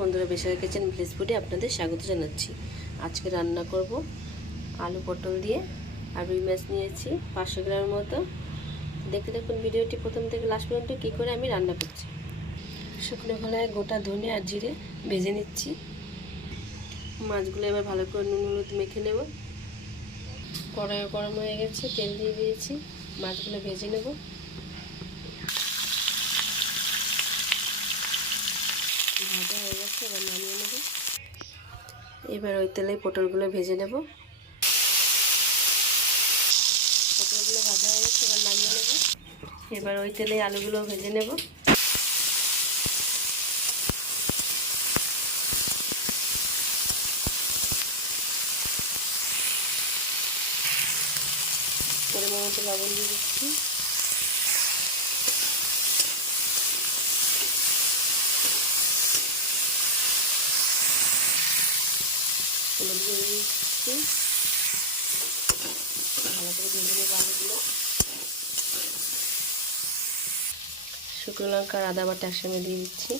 বন্ধুরা বেসার kitchen village ফুডে আপনাদের স্বাগত জানাচ্ছি। আজকে রান্না করব আলু পটল দিয়ে আর রুই মাছ নিয়েছি পাঁচশো গ্রামের মতো। দেখতে দেখুন ভিডিওটি প্রথম থেকে লাস্ট পর্যন্ত কী করে আমি রান্না করছি। শুকনো খোলায় গোটা ধনে আর জিরে ভেজে নিচ্ছি। মাছগুলো এবার ভালো করে নুন হলুদ মেখে নেব। কড়াই গরম হয়ে গেছে, তেল দিয়ে দিয়েছি। মাছগুলো ভেজে নেব। ভাজা হয়ে গেছে, এবার নামিয়ে নেব। এবার ওই তেলে পটলগুলো ভেজে নেব। পটলগুলো ভাজা হয়ে গেছে, এবার নামিয়ে নেব। এবার ওই তেলে আলুগুলো ভেজে নেব। পরিমাণ মতো লবণ দিয়ে দিচ্ছি। হলুদ দিয়ে দিচ্ছি ভালো করে ভেজে নেব আলুগুলো শুকনো লঙ্কা আর আদা বাটা একসঙ্গে দিয়ে দিচ্ছি।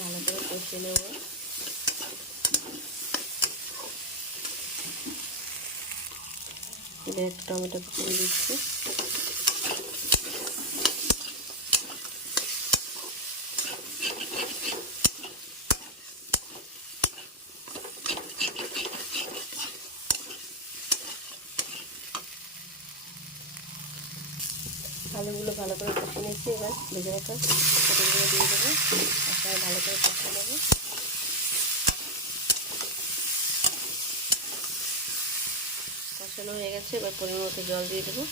ভালো করে কষিয়ে নেব। এবার টমেটো কুচিয়ে দিচ্ছি। আলুগুলো ভালো করে কষিয়ে নিচ্ছি এবার ভেজে রাখা পটলগুলো দিয়ে দেবো। আর ভালো করে কষিয়ে নেব। কষানো হয়ে গেছে, এবার পরিমাণ মতো জল দিয়ে দেবো।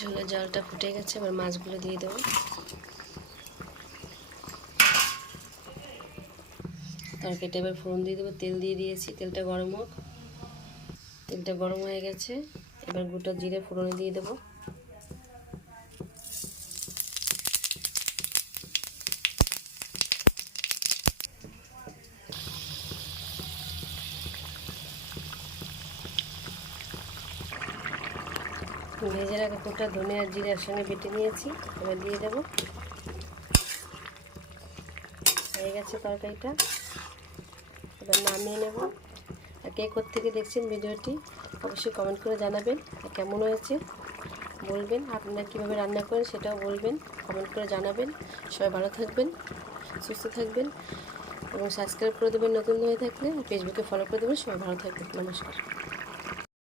ঝোলের জলটা ফুটে গেছে, এবার মাছগুলো দিয়ে দেবো। তরকারিটা এবার ফোড়ন দিয়ে দেবো, তেল দিয়ে দিয়েছি, তেলটা গরম হোক। তেলটা গরম হয়ে গেছে, এবার গোটা জিরে ফোড়নে দিয়ে দেবো। ভেজে রাখা কোটা ধনে আর জিরে একসঙ্গে বেটে নিয়েছি, এবার দিয়ে দেবো। হয়ে গেছে তরকারিটা। এবার নামিয়ে নেব। আর কে থেকে দেখছেন ভিডিওটি অবশ্যই কমেন্ট করে জানাবেন। কেমন হয়েছে বলবেন। আপনারা কীভাবে রান্না করেন সেটাও বলবেন কমেন্ট করে জানাবেন। সবাই ভালো থাকবেন, সুস্থ থাকবেন এবং সাবস্ক্রাইব করে দেবেন নতুন হয়ে থাকলে। ফেসবুকে ফলো করে দেবেন। সবাই ভালো থাকবেন। নমস্কার।